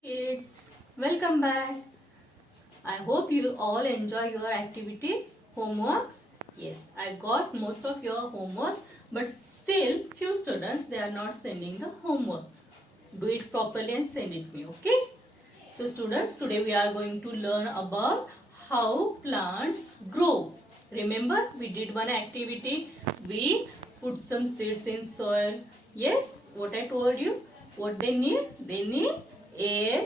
Kids, welcome back. I hope you all enjoy your activities, homeworks. Yes, I got most of your homeworks, but still few students they are not sending the homework. Do it properly and send it me, okay? So students, today we are going to learn about how plants grow. Remember, we did one activity. We put some seeds in soil. Yes, what I told you. What they need? They need air,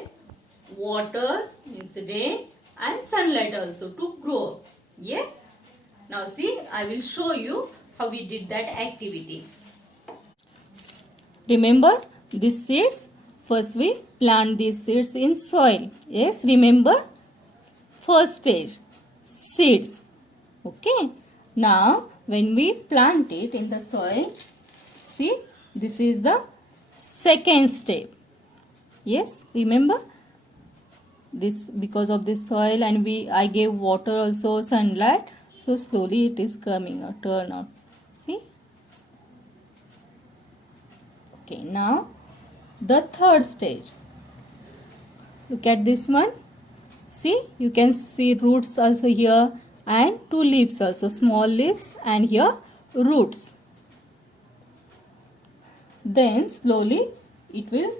water, means rain, and sunlight also to grow. Yes. Now see, I will show you how we did that activity. Remember these seeds? First we plant these seeds in soil. Yes, remember? First stage, seeds. Okay. Now when we plant it in the soil, see, this is the second step. Yes, remember? This because of this soil and I gave water also, sunlight, so slowly it is coming out, turn out. See? Okay, now the third stage. Look at this one. See, you can see roots also here and two leaves also, small leaves, and here roots. Then slowly it will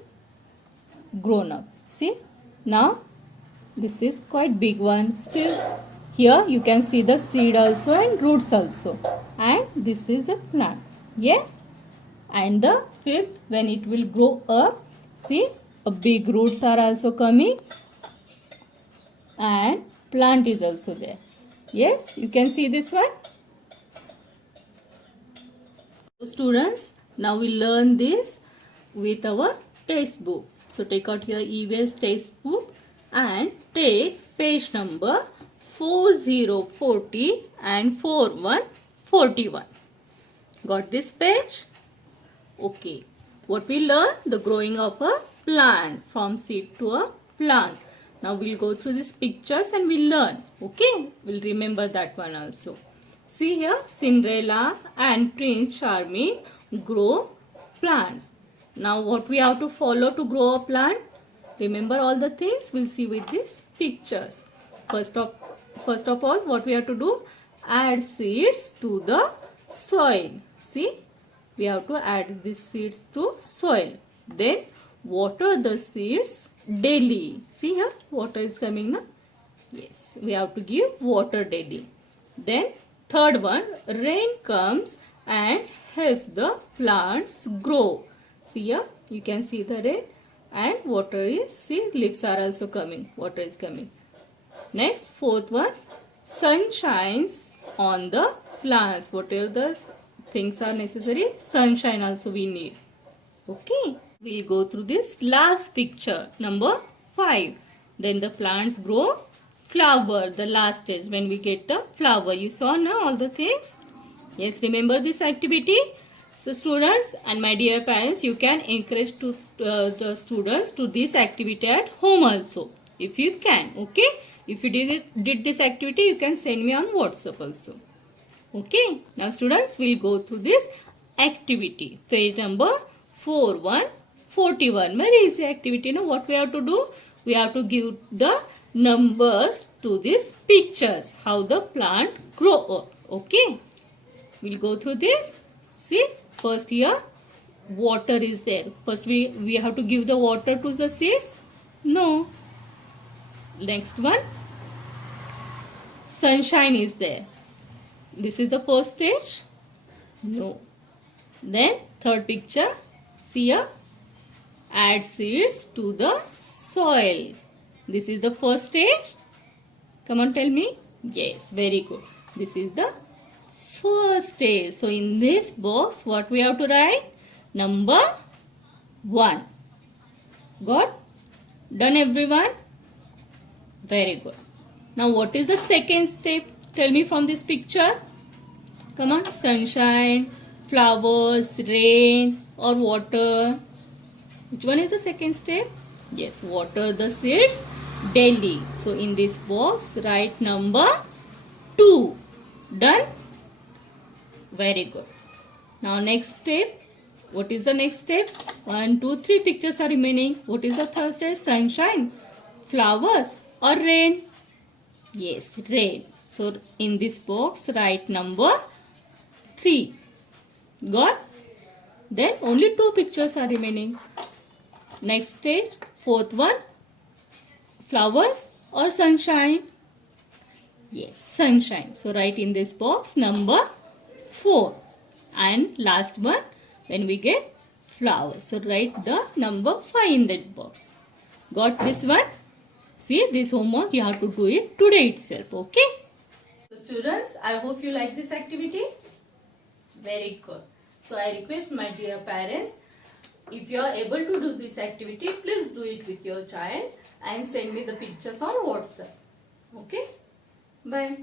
grown up. See, now this is quite big one. Still here you can see the seed also and roots also, and this is the plant. Yes, and the fifth, when it will grow up, see, a big roots are also coming and plant is also there. Yes, you can see this one. So students, now we learn this with our textbook. So take out your EVS textbook and take page number 4040 and 4141. Got this page? Okay. What we learn? The growing of a plant, from seed to a plant. Now we'll go through these pictures and we'll learn. Okay? We'll remember that one also. See here, Cinderella and Prince Charming grow plants. Now what we have to follow to grow a plant? Remember all the things? We'll see with these pictures. First of all, what we have to do? Add seeds to the soil. See? We have to add these seeds to soil. Then water the seeds daily. See here? Water is coming now. Yes. We have to give water daily. Then third one, rain comes and helps the plants grow. See here, you can see the rain and water is, see, leaves are also coming, water is coming. Next, fourth one, sun shines on the plants. Whatever the things are necessary, sunshine also we need. Okay, we'll go through this last picture, number 5. Then the plants grow flower, the last stage, when we get the flower. You saw now all the things? Yes, remember this activity? So students and my dear parents, you can encourage the students to this activity at home also, if you can. Okay, if you did this activity, you can send me on WhatsApp also. Okay, now students, will go through this activity. Page number 4141. Very easy activity. Now what we have to do? We have to give the numbers to these pictures, how the plant grow up. Okay, we'll go through this. See, first here water is there. First we have to give the water to the seeds. No. Next one, sunshine is there. This is the first stage. No. Then third picture, see here, add seeds to the soil. This is the first stage. Come on, tell me. Yes, very good. This is the first stage. So in this box, what we have to write? Number 1. Got? Done everyone? Very good. Now what is the second step? Tell me from this picture. Come on. Sunshine, flowers, rain or water. Which one is the second step? Yes, water the seeds daily. So in this box, write number 2. Done? Very good. Now next step, What is the next step? 1, 2, 3 pictures are remaining. What is the third step? Sunshine, flowers or rain? Yes, rain. So in this box write number 3. Got? Then only 2 pictures are remaining. Next stage, fourth one, flowers or sunshine? Yes, sunshine. So write in this box number 4. And last one, when we get flowers. So write the number 5 in that box. Got this one? See, this homework you have to do it today itself. Okay? So students, I hope you like this activity. Very good. So I request my dear parents, if you are able to do this activity, please do it with your child and send me the pictures on WhatsApp. Okay? Bye.